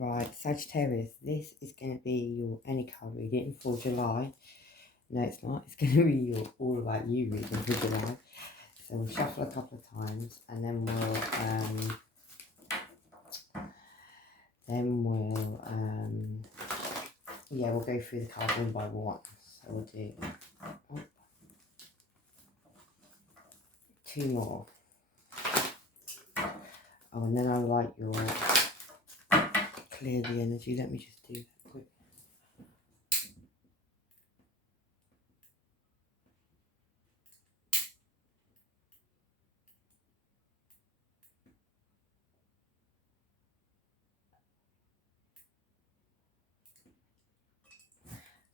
Right, Sagittarius, this is going to be your any card reading for July. No, it's not. It's going to be your all about you reading for July. So we'll shuffle a couple of times, and then we'll go through the cards one by one. So we'll do 2 more. Oh, and then I like your clear the energy. Let me just do that quick.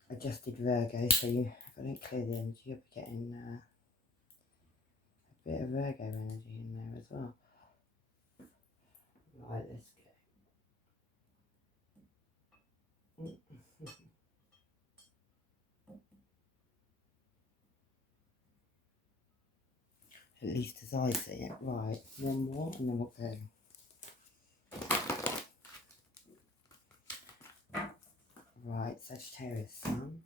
Adjusted Virgo, so if I don't clear the energy, you'll be getting a bit of Virgo energy in there as well. Right, let's go. At least as I see it. Right, one more and then we'll go. Right, Sagittarius Sun,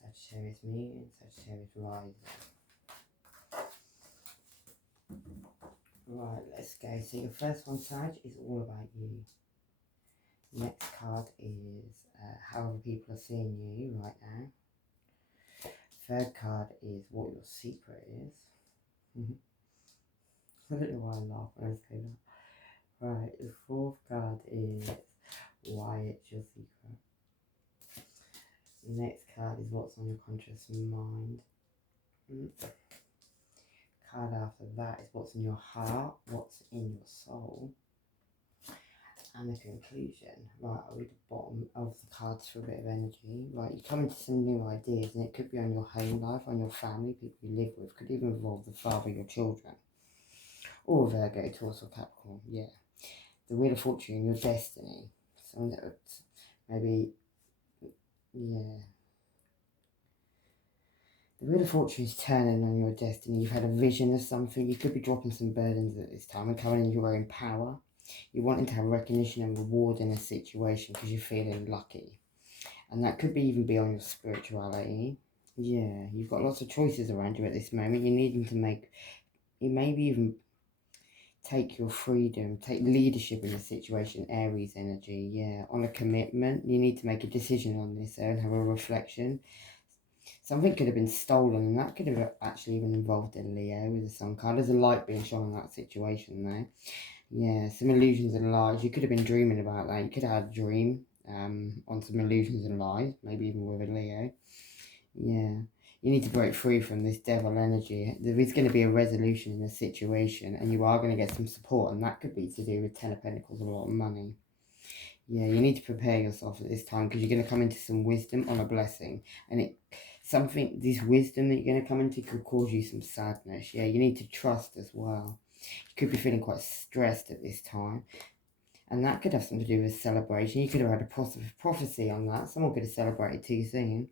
Sagittarius Moon, Sagittarius Rising. Right, let's go. So your first one, Sag, is all about you. Next card is how other people are seeing you right now. Third card is what your secret is. I don't know why I laugh when I say that. Right, the fourth card is why it's your secret. The next card is what's on your conscious mind. Card after that is what's in your heart, what's in your soul. And the conclusion. Right, I'll read the bottom of the cards for a bit of energy. Right, you come into some new ideas, and it could be on your home life, on your family, people you live with. Could even involve the father of your children. Or Virgo, Taurus or Capricorn, yeah. The Wheel of Fortune, your destiny. Something that maybe, yeah. The Wheel of Fortune is turning on your destiny. You've had a vision of something. You could be dropping some burdens at this time and coming in your own power. You're wanting to have recognition and reward in a situation because you're feeling lucky. And that could even be on your spirituality. Yeah, you've got lots of choices around you at this moment. You're needing to maybe even take your freedom, take leadership in the situation. Aries energy, yeah. On a commitment, you need to make a decision on this and have a reflection. Something could have been stolen, and that could have actually even involved a Leo with the sun card. There's a light being shone on that situation there. Yeah, some illusions and lies. You could have been dreaming about that. You could have had a dream on some illusions and lies, maybe even with a Leo. Yeah, you need to break free from this devil energy. There is going to be a resolution in the situation, and you are going to get some support, and that could be to do with 10 of Pentacles, a lot of money. Yeah, you need to prepare yourself at this time because you're going to come into some wisdom on a blessing, and this wisdom that you're going to come into could cause you some sadness. Yeah, you need to trust as well. You could be feeling quite stressed at this time, and that could have something to do with celebration. You could have had a prophecy on that. Someone could have celebrated too soon.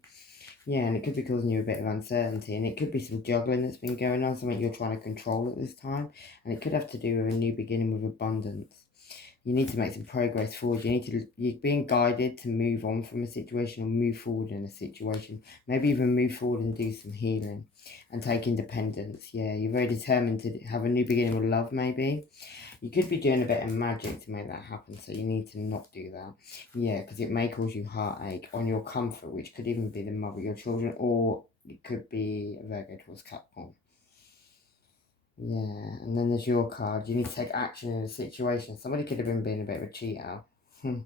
Yeah, and it could be causing you a bit of uncertainty, and it could be some juggling that's been going on, something you're trying to control at this time, and it could have to do with a new beginning with abundance. You need to make some progress forward. You're being guided to move on from a situation or move forward in a situation. Maybe even move forward and do some healing and take independence. Yeah, you're very determined to have a new beginning with love, maybe. You could be doing a bit of magic to make that happen, so you need to not do that. Yeah, because it may cause you heartache on your comfort, which could even be the mother of your children, or it could be a Virgo towards Capricorn. Yeah, and then there's your card. You need to take action in a situation. Somebody could have been being a bit of a cheater. Yeah.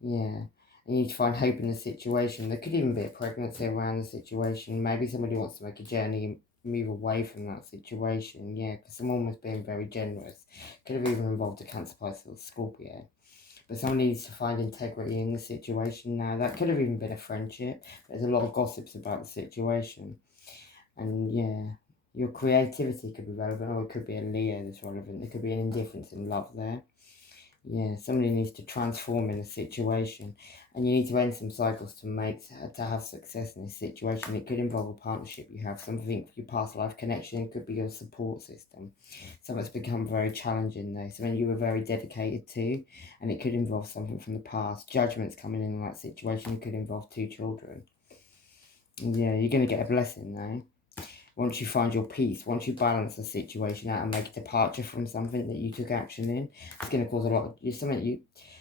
You need to find hope in the situation. There could even be a pregnancy around the situation. Maybe somebody wants to make a journey and move away from that situation. Yeah, because someone was being very generous. Could have even involved a Cancer, Pisces, or Scorpio. But someone needs to find integrity in the situation now. That could have even been a friendship. There's a lot of gossips about the situation. And yeah, your creativity could be relevant, or it could be a Leo that's relevant. There could be an indifference in love there. Yeah, somebody needs to transform in a situation, and you need to end some cycles to have success in this situation. It could involve a partnership you have, something your past life connection, it could be your support system. Something that's become very challenging though, something you were very dedicated to, and it could involve something from the past. Judgments coming in that situation, it could involve 2 children. Yeah, you're going to get a blessing though. Once you find your peace, once you balance the situation out and make a departure from something that you took action in, it's going to cause a lot of,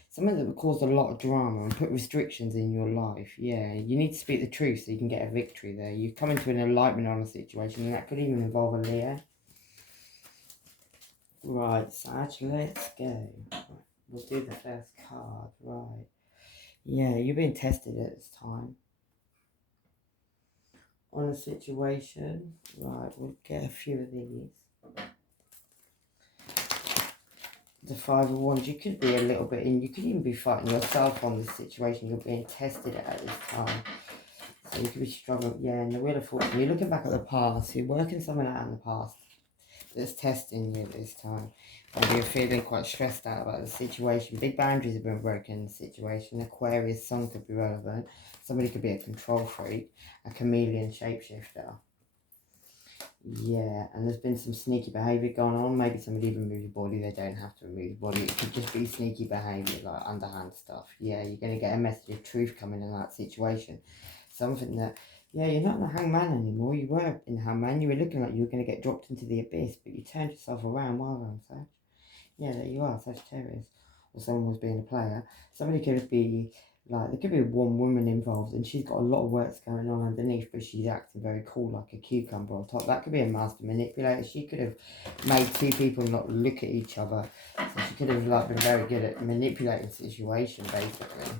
something that would cause a lot of drama and put restrictions in your life. Yeah, you need to speak the truth so you can get a victory there. You come into an enlightenment on a situation, and that could even involve a Leo. Right, Sag, let's go. Right, we'll do the first card. Right. Yeah, you're being tested at this time on a situation. Right, we'll get a few of these. The 5 of Wands, you could be a little bit in, you could even be fighting yourself on this situation. You're being tested at this time. So you could be struggling. Yeah, and the Wheel of Fortune, you're looking back at the past. You're working something out in the past that's testing you at this time. Maybe you're feeling quite stressed out about the situation. Big boundaries have been broken in the situation. Aquarius sun could be relevant. Somebody could be a control freak, a chameleon shapeshifter. Yeah, and there's been some sneaky behaviour going on. Maybe somebody even moved the body. They don't have to remove the body. It could just be sneaky behaviour, like underhand stuff. Yeah, you're going to get a message of truth coming in that situation. Something that, yeah, you're not in the hangman anymore. You were in the hangman. You were looking like you were going to get dropped into the abyss, but you turned yourself around. Well done, Sag. Yeah, there you are, Sagittarius. Or someone was being a player. Somebody could be like, there could be one woman involved and she's got a lot of works going on underneath, but she's acting very cool like a cucumber on top. That could be a master manipulator. She could have made 2 people not look at each other. So she could have like been very good at manipulating the situation, basically.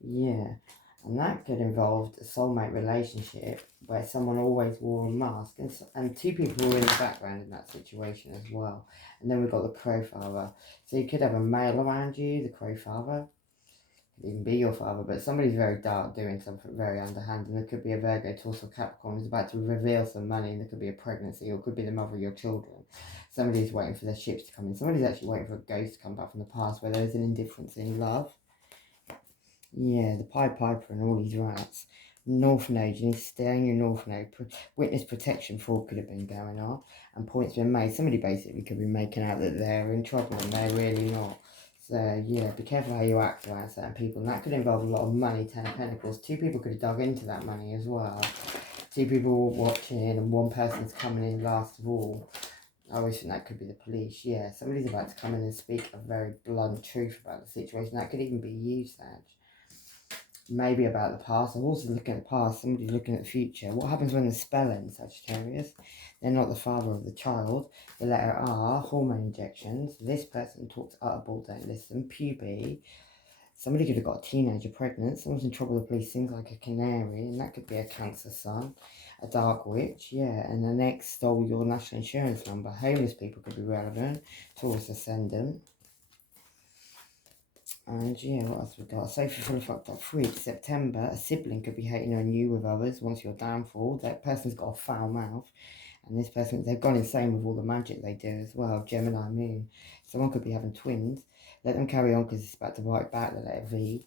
Yeah. And that could involve a soulmate relationship where someone always wore a mask, and 2 people were in the background in that situation as well. And then we've got the Crow Father. So you could have a male around you, the Crow Father. Could even be your father, but somebody's very dark doing something very underhand, and there could be a Virgo, Taurus, or Capricorn who's about to reveal some money, and there could be a pregnancy, or it could be the mother of your children. Somebody's waiting for their ships to come in. Somebody's actually waiting for a ghost to come back from the past where there's an indifference in love. Yeah, the Pied Piper and all these rats. North Node, you need to stay on your North Node. Witness protection fraud could have been going on, and points been made. Somebody basically could be making out that they're in trouble and they're really not. So, yeah, be careful how you act around certain people. And that could involve a lot of money, 10 of Pentacles. 2 people could have dug into that money as well. 2 people were watching and one person's coming in last of all. I always think that could be the police. Yeah, somebody's about to come in and speak a very blunt truth about the situation. That could even be you, Sag. Maybe about the past. I'm also looking at the past. Somebody's looking at the future. What happens when the spell ends, Sagittarius? They're not the father of the child. The letter R, hormone injections. This person talks utterable, don't listen. Puberty. Somebody could have got a teenager pregnant. Someone's in trouble with the police, sings like a canary, and that could be a Cancer sun. A dark witch, yeah. And the next stole your national insurance number. Homeless people could be relevant. Taurus ascendant. And yeah, what else we got? Sophie full of fucked up freak. September, a sibling could be hating on you with others once your downfall. That person's got a foul mouth. And this person, they've gone insane with all the magic they do as well. Gemini moon. Someone could be having twins. Let them carry on because it's about to bite back, the letter V.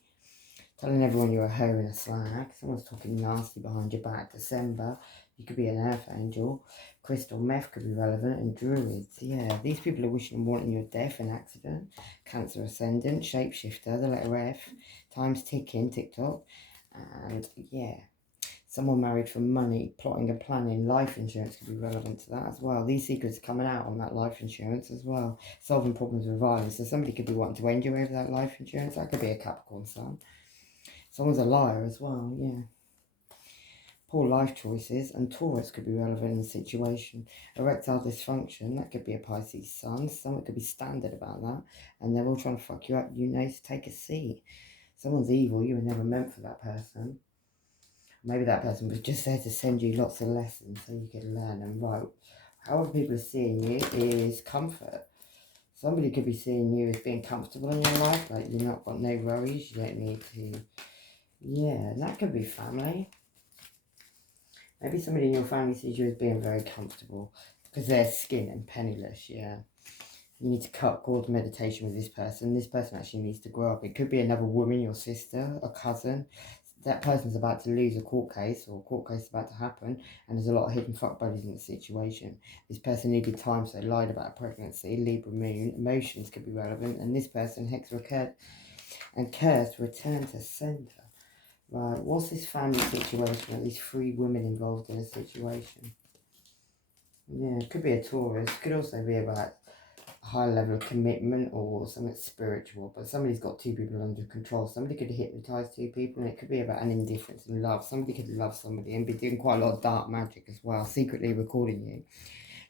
Telling everyone you're a hoe and a slag. Someone's talking nasty behind your back. December, you could be an earth angel. Crystal meth could be relevant. And druids, yeah. These people are wishing and wanting your death and accident. Cancer ascendant. Shapeshifter, the letter F. Time's ticking, TikTok. And yeah. Someone married for money, plotting and planning. Life insurance could be relevant to that as well. These secrets coming out on that life insurance as well. Solving problems with violence. So somebody could be wanting to end you over that life insurance. That could be a Capricorn sun. Someone's a liar as well, yeah. Poor life choices, and Taurus could be relevant in the situation. Erectile dysfunction, that could be a Pisces sun. Someone could be standard about that, and they're all trying to fuck you up. You know, to take a seat. Someone's evil, you were never meant for that person. Maybe that person was just there to send you lots of lessons so you could learn and write. How other people are seeing you is comfort. Somebody could be seeing you as being comfortable in your life, like you've not got no worries, you don't need to. Yeah, and that could be family. Maybe somebody in your family sees you as being very comfortable because they're skin and penniless, yeah. You need to cut cord meditation with this person. This person actually needs to grow up. It could be another woman, your sister, a cousin. That person's about to lose a court case, or a court case is about to happen, and there's a lot of hidden fuck buddies in the situation. This person needed time, so they lied about pregnancy. Libra moon, emotions could be relevant, and this person, hex recurred and cursed, return to center. Right, what's this family situation? At least 3 women involved in a situation. Yeah, it could be a Taurus. Could also be about high level of commitment or something spiritual, but somebody's got 2 people under control. Somebody could hypnotize 2 people, and it could be about an indifference in love. Somebody could love somebody and be doing quite a lot of dark magic as well, secretly recording you.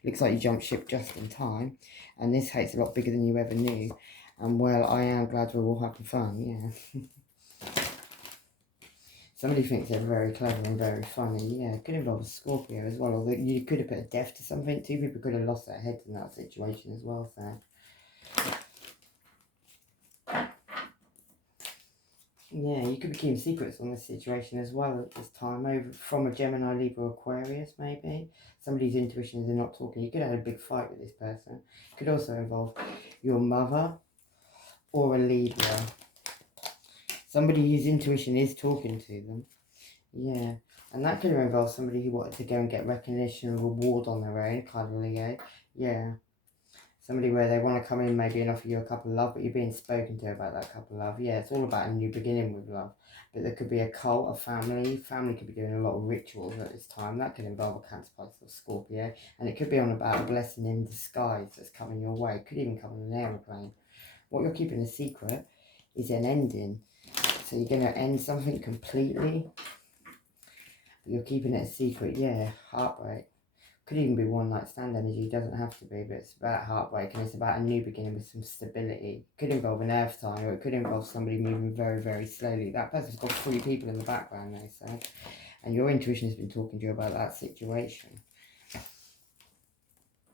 Looks like you jumped ship just in time, and this hate's a lot bigger than you ever knew. And well, I am glad we're all having fun, yeah. Somebody thinks they're very clever and very funny. Yeah, it could involve a Scorpio as well. Although you could have put a death to something. 2 people could have lost their heads in that situation as well, so. Yeah, you could be keeping secrets on this situation as well at this time. Over from a Gemini, Libra, Aquarius, maybe. Somebody's intuition is they're not talking. You could have had a big fight with this person. It could also involve your mother or a Libra. Somebody whose intuition is talking to them. Yeah, and that could involve somebody who wanted to go and get recognition and reward on their own, kind of Leo. Yeah. Somebody where they want to come in maybe and offer you a cup of love, but you're being spoken to about that cup of love. Yeah, it's all about a new beginning with love. But there could be a cult, a family. Family could be doing a lot of rituals at this time. That could involve a Cancer, Pisces or Scorpio. And it could be on about a blessing in disguise that's coming your way. It could even come on an aeroplane. What you're keeping a secret is an ending. So you're going to end something completely. But you're keeping it a secret. Yeah, heartbreak. Could even be one night stand energy, it doesn't have to be, but it's about heartbreak and it's about a new beginning with some stability. It could involve an earth sign, or it could involve somebody moving very, very slowly. That person's got 3 people in the background, they say, and your intuition has been talking to you about that situation.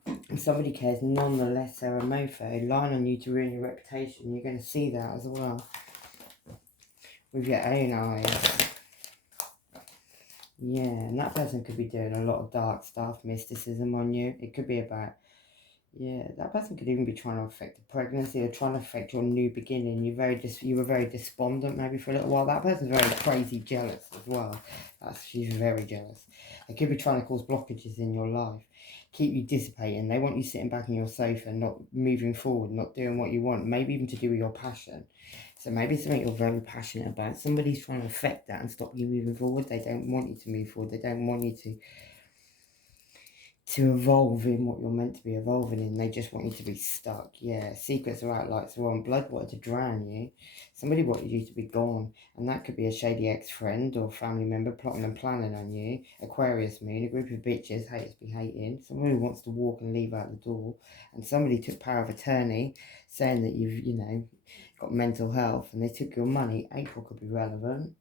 And somebody cares nonetheless, they're a mofo, lying on you to ruin your reputation. You're going to see that as well with your own eyes. Yeah, and that person could be doing a lot of dark stuff, mysticism on you. It could be about, yeah, that person could even be trying to affect the pregnancy or trying to affect your new beginning. You were very despondent maybe for a little while. That person's very crazy jealous as well. She's very jealous. They could be trying to cause blockages in your life, keep you dissipating. They want you sitting back on your sofa, not moving forward, not doing what you want, maybe even to do with your passion. So maybe something you're very passionate about. Somebody's trying to affect that and stop you moving forward. They don't want you to move forward. They don't want you to evolve in what you're meant to be evolving in. They just want you to be stuck. Yeah, secrets are out, lights are on. Blood wanted to drown you. Somebody wanted you to be gone. And that could be a shady ex-friend or family member plotting and planning on you. Aquarius moon, a group of bitches, haters be hating. Someone who wants to walk and leave out the door. And somebody took power of attorney saying that you've, got mental health, and they took your money. April could be relevant.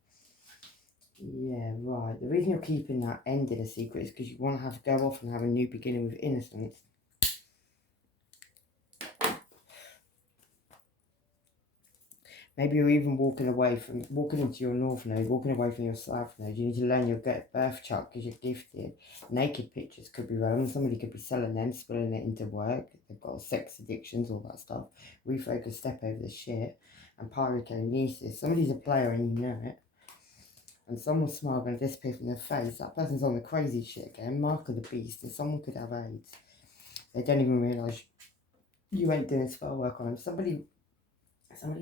Yeah, right. The reason you're keeping that ending a secret is because you want to have to go off and have a new beginning with innocence. Maybe you're even walking into your north node, walking away from your south node. You need to learn your birth chart because you're gifted. Naked pictures could be relevant. Somebody could be selling them, spilling it into work. They've got sex addictions, all that stuff. Refocus, step over the shit. And pyrokinesis. Somebody's a player and you know it. And someone's smile going to disappear from their face. That person's on the crazy shit again. Mark of the beast. And someone could have AIDS. They don't even realise you ain't doing spell work on them. Somebody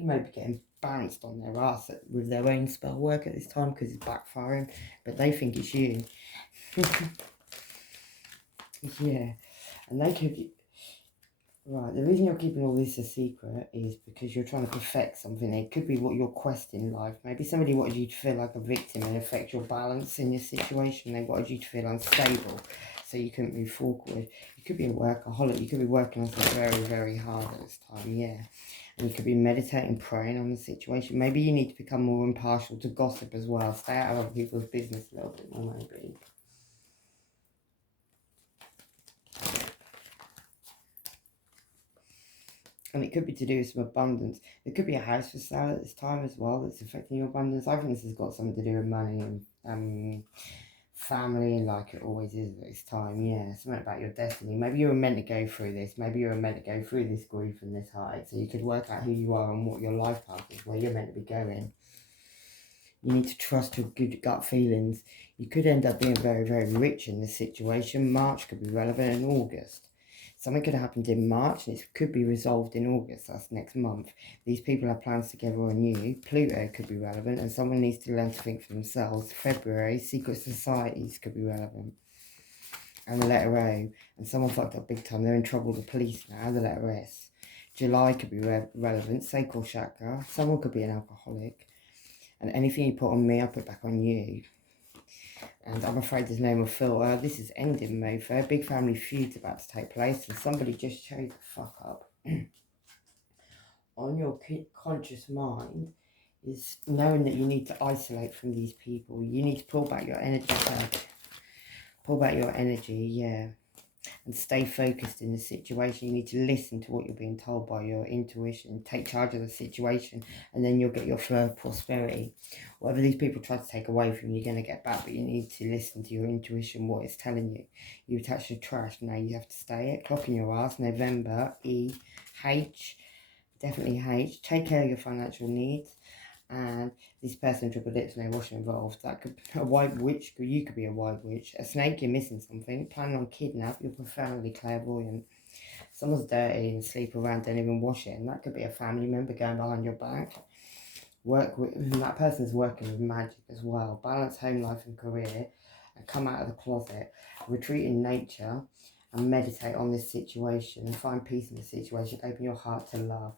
may be getting bounced on their ass with their own spell work at this time because it's backfiring. But they think it's you. Yeah. And they could... Right, the reason you're keeping all this a secret is because you're trying to perfect something. It could be what your quest in life. Maybe somebody wanted you to feel like a victim and affect your balance in your situation. They wanted you to feel unstable, so you couldn't move forward. You could be a workaholic. You could be working on something very, very hard at this time, yeah. And you could be meditating, praying on the situation. Maybe you need to become more impartial to gossip as well. Stay out of other people's business a little bit more, maybe. And it could be to do with some abundance. There could be a house for sale at this time as well that's affecting your abundance. I think this has got something to do with money and family, like it always is at this time. Yeah, something about your destiny. Maybe you were meant to go through this. Maybe you were meant to go through this grief and this heartache, so you could work out who you are and what your life path is, where you're meant to be going. You need to trust your good gut feelings. You could end up being very, very rich in this situation. March could be relevant, in August. Something could have happened in March and it could be resolved in August. That's next month. These people have plans together on you. Pluto could be relevant and someone needs to learn to think for themselves. February, secret societies could be relevant. And the letter O. And someone fucked up big time. They're in trouble with the police now. The letter S. July could be relevant. Sacral chakra. Someone could be an alcoholic. And anything you put on me, I put back on you. And I'm afraid there's no more filter. This is ending mofo. Big family feud's about to take place and somebody just chose to fuck up. On your conscious mind is knowing that you need to isolate from these people. You need to pull back your energy back. Pull back your energy, yeah. And stay focused in the situation. You need to listen to what you're being told by your intuition. Take charge of the situation and then you'll get your flow of prosperity. Whatever these people try to take away from you, you're going to get back, but you need to listen to your intuition, what it's telling you. You attach the trash, now you have to stay it. Clock in your ass, November, E, H, definitely H. Take care of your financial needs. And this person, triple lips, no washing involved. That could be a white witch. You could be a white witch. A snake, you're missing something. Planning on kidnap, you're profoundly clairvoyant. Someone's dirty and sleep around, don't even wash it. And that could be a family member going behind your back. That person's working with magic as well. Balance home life and career. And come out of the closet. Retreat in nature. And meditate on this situation. And find peace in the situation. Open your heart to love.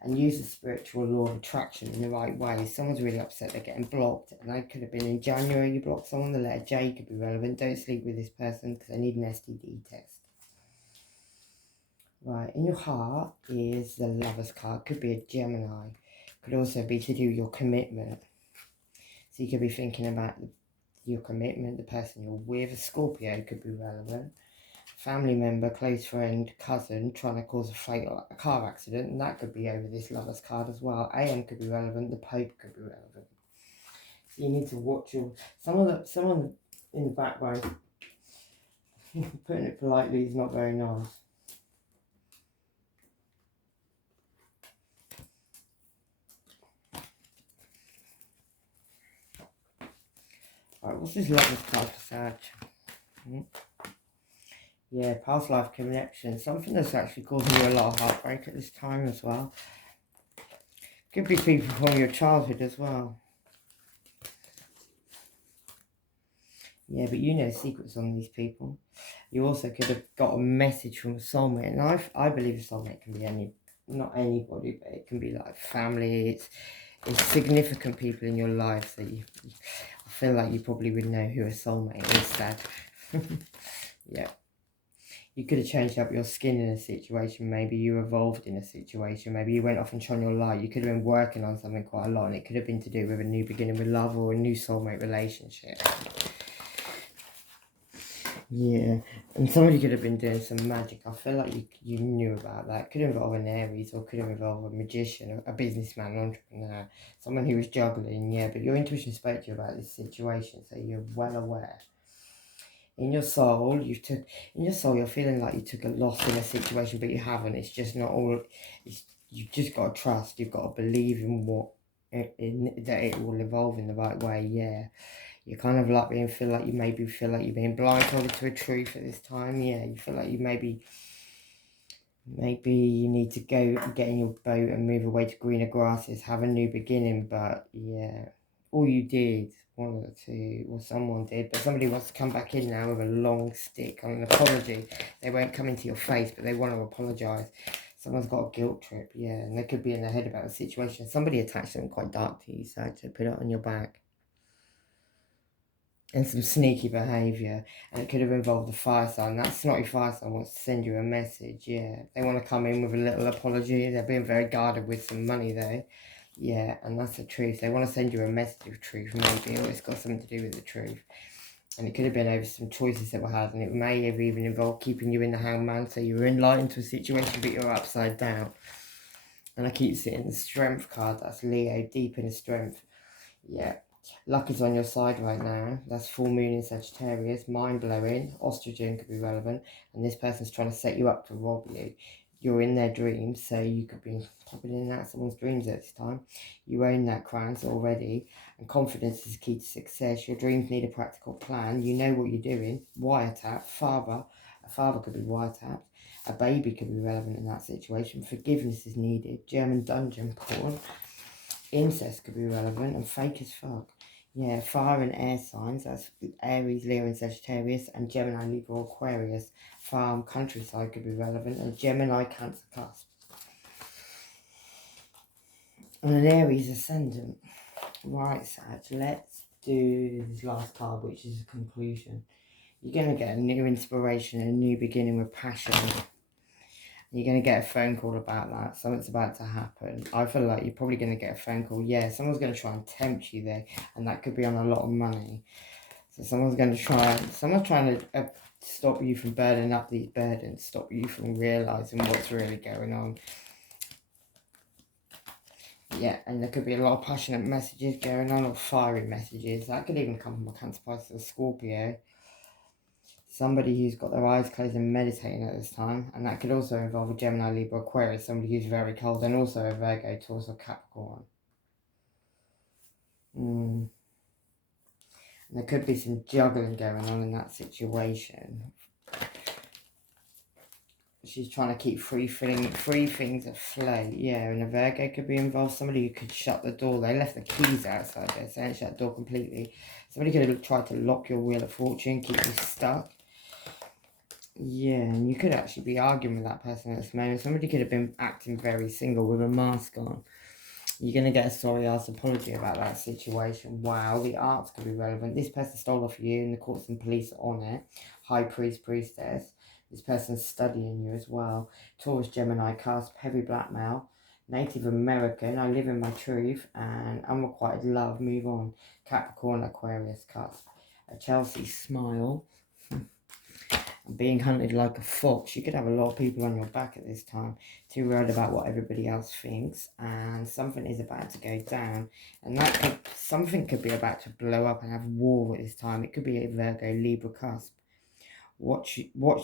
And use the spiritual law of attraction in the right way. Someone's really upset they're getting blocked. And they could have been in January you blocked someone. The letter J could be relevant. Don't sleep with this person because they need an STD test. Right, in your heart is the Lover's card. Could be a Gemini. Could also be to do with your commitment. So you could be thinking about your commitment, the person you're with. A Scorpio could be relevant. Family member, close friend, cousin trying to cause a car accident, and that could be over this Lover's card as well. AM could be relevant, the Pope could be relevant. So you need to watch your someone in the background. Putting it politely is not very nice. Alright, what's this Lover's card for Sag? Yeah, past life connection. Something that's actually causing you a lot of heartbreak at this time as well. Could be people from your childhood as well. Yeah, but you know secrets on these people. You also could have got a message from a soulmate. And I believe a soulmate can be not anybody, but it can be like family. It's significant people in your life. So I feel like you probably would know who a soulmate is, Sad. Yeah. You could have changed up your skin in a situation. Maybe you evolved in a situation. Maybe you went off and shone your light. You could have been working on something quite a lot. And it could have been to do with a new beginning with love or a new soulmate relationship. Yeah. And somebody could have been doing some magic. I feel like you knew about that. Could involve an Aries or could involve a magician, a businessman, an entrepreneur. Someone who was juggling. Yeah, but your intuition spoke to you about this situation. So you're well aware. In your soul, you're feeling like you took a loss in a situation, but you haven't. It's just not all. You've just got to trust. You've got to believe in that it will evolve in the right way. Yeah, you kind of like feel like you're being blindfolded to a truth at this time. Yeah, you feel like you maybe you need to go get in your boat and move away to greener grasses, have a new beginning. But yeah, all you did. One of the two, or someone did, but somebody wants to come back in now with a long stick on an apology. They won't come into your face, but they want to apologise. Someone's got a guilt trip, yeah, and they could be in their head about the situation. Somebody attached something quite dark to you, so to put it on your back. And some sneaky behaviour, and it could have involved the fire sign. That snotty fire sign wants to send you a message, yeah. They want to come in with a little apology. They're being very guarded with some money, though. Yeah, and that's the truth. They want to send you a message of truth, maybe, or it's got something to do with the truth. And it could have been over some choices that were had, and it may have even involved keeping you in the hangman, so you were enlightened to a situation, but you're upside down. And I keep seeing the strength card, that's Leo, deep in the strength. Yeah, Luck is on your side right now. That's full moon in Sagittarius. Mind-blowing. Ostrigen could be relevant. And this person's trying to set you up to rob you. You're in their dreams, so you could be popping in and out of someone's dreams at this time. You own that crown already. And confidence is key to success. Your dreams need a practical plan. You know what you're doing. Wiretap. Father. A father could be wiretapped. A baby could be relevant in that situation. Forgiveness is needed. German dungeon porn. Incest could be relevant. And fake as fuck. Yeah, fire and air signs. That's Aries, Leo, and Sagittarius. And Gemini, Libra, Aquarius. Farm, countryside could be relevant. And Gemini, Cancer, cusp. And an Aries ascendant. Right, Sag. Let's do this last card, which is a conclusion. You're going to get a new inspiration, a new beginning with passion. You're going to get a phone call about that. Something's about to happen. I feel like you're probably going to get a phone call. Yeah, someone's going to try and tempt you there. And that could be on a lot of money. So someone's trying to stop you from burning up these burdens. Stop you from realising what's really going on. Yeah, and there could be a lot of passionate messages going on, or fiery messages. That could even come from a Cancer, Pisces, or Scorpio. Somebody who's got their eyes closed and meditating at this time. And that could also involve a Gemini, Libra, Aquarius, somebody who's very cold, and also a Virgo, Taurus, or Capricorn. And there could be some juggling going on in that situation. She's trying to keep three things afloat. Yeah, and a Virgo could be involved. Somebody who could shut the door. They left the keys outside there, so they didn't shut the door completely. Somebody could have tried to lock your wheel of fortune, keep you stuck. Yeah, and you could actually be arguing with that person at this moment. Somebody could have been acting very single with a mask on. You're going to get a sorry-ass apology about that situation. Wow, the arts could be relevant. This person stole off you and the courts and police are on it. High priest, priestess. This person's studying you as well. Taurus, Gemini, cusp, heavy blackmail. Native American, I live in my truth. And unrequited love, move on. Capricorn, Aquarius, cusp. A Chelsea smile. Being hunted like a fox. You could have a lot of people on your back at this time, too worried about what everybody else thinks, and something is about to go down, and something could be about to blow up and have war at this time. It could be a Virgo, Libra, cusp. Watch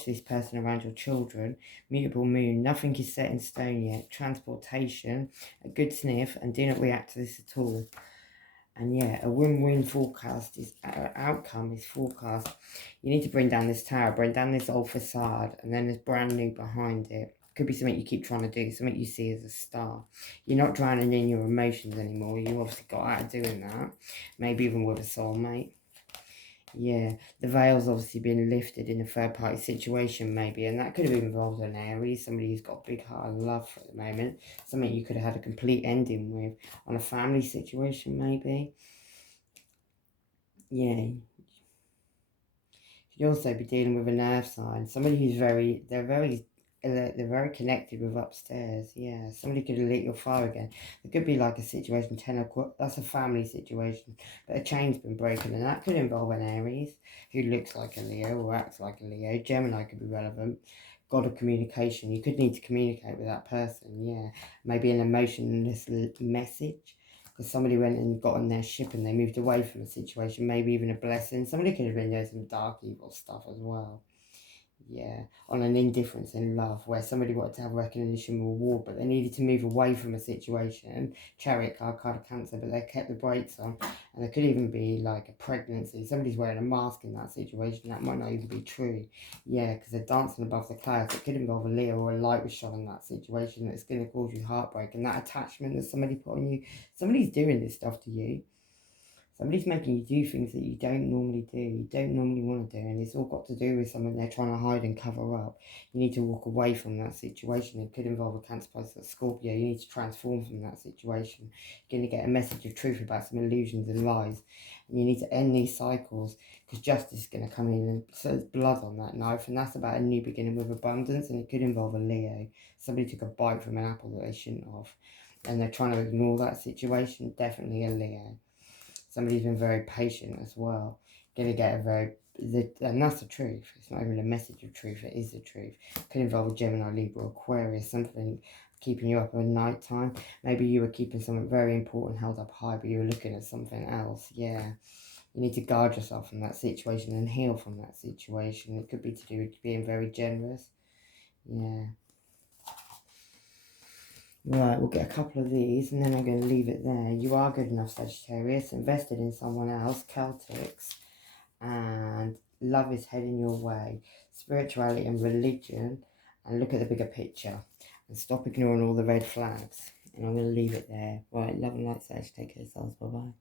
this person around your children. Mutable moon. Nothing is set in stone yet. Transportation. A good sniff, and do not react to this at all. And yeah, a win-win forecast is outcome is forecast. You need to bring down this tower, bring down this old facade, and then there's brand new behind it. Could be something you keep trying to do, something you see as a star. You're not drowning in your emotions anymore. You obviously got out of doing that. Maybe even with a soulmate. Yeah, the veil's obviously been lifted in a third-party situation, maybe, and that could have involved an Aries, somebody who's got a big heart of love at the moment, something you could have had a complete ending with, on a family situation, maybe. Yeah. You'd also be dealing with an earth sign, somebody who's they're very connected with upstairs. Yeah, somebody could have lit your fire again. It could be like a situation, 10 o'clock, that's a family situation, but a chain's been broken, and that could involve an Aries who looks like a Leo or acts like a Leo. Gemini could be relevant. God of communication, you could need to communicate with that person. Yeah, maybe an emotionless message, because somebody went and got on their ship and they moved away from a situation, maybe even a blessing. Somebody could have been doing some dark evil stuff as well. Yeah, on an indifference in love, where somebody wanted to have recognition or reward, but they needed to move away from a situation. Chariot card of Cancer, but they kept the brakes on. And there could even be like a pregnancy. Somebody's wearing a mask in that situation. That might not even be true. Yeah, because they're dancing above the clouds. It could involve a Leo, or a light was shone in that situation that's going to cause you heartbreak. And that attachment that somebody put on you, somebody's doing this stuff to you. Somebody's making you do things that you don't normally do, you don't normally want to do, and it's all got to do with something they're trying to hide and cover up. You need to walk away from that situation. It could involve a Cancer, Pisces, or Scorpio. You need to transform from that situation. You're going to get a message of truth about some illusions and lies, and you need to end these cycles, because justice is going to come in, and so there's blood on that knife, and that's about a new beginning with abundance, and it could involve a Leo. Somebody took a bite from an apple that they shouldn't have, and they're trying to ignore that situation. Definitely a Leo. Somebody's been very patient as well. Going to get and that's the truth. It's not even a message of truth, it is the truth. Could involve a Gemini, Libra, Aquarius, something keeping you up at night time. Maybe you were keeping something very important held up high, but you were looking at something else. Yeah. You need to guard yourself from that situation and heal from that situation. It could be to do with being very generous. Yeah. Right, we'll get a couple of these and then I'm going to leave it there. You are good enough, Sagittarius. Invested in someone else, Celtics. And love is heading your way. Spirituality and religion. And look at the bigger picture. And stop ignoring all the red flags. And I'm going to leave it there. Right, love and light, Sag. Take care, yourselves. Bye-bye.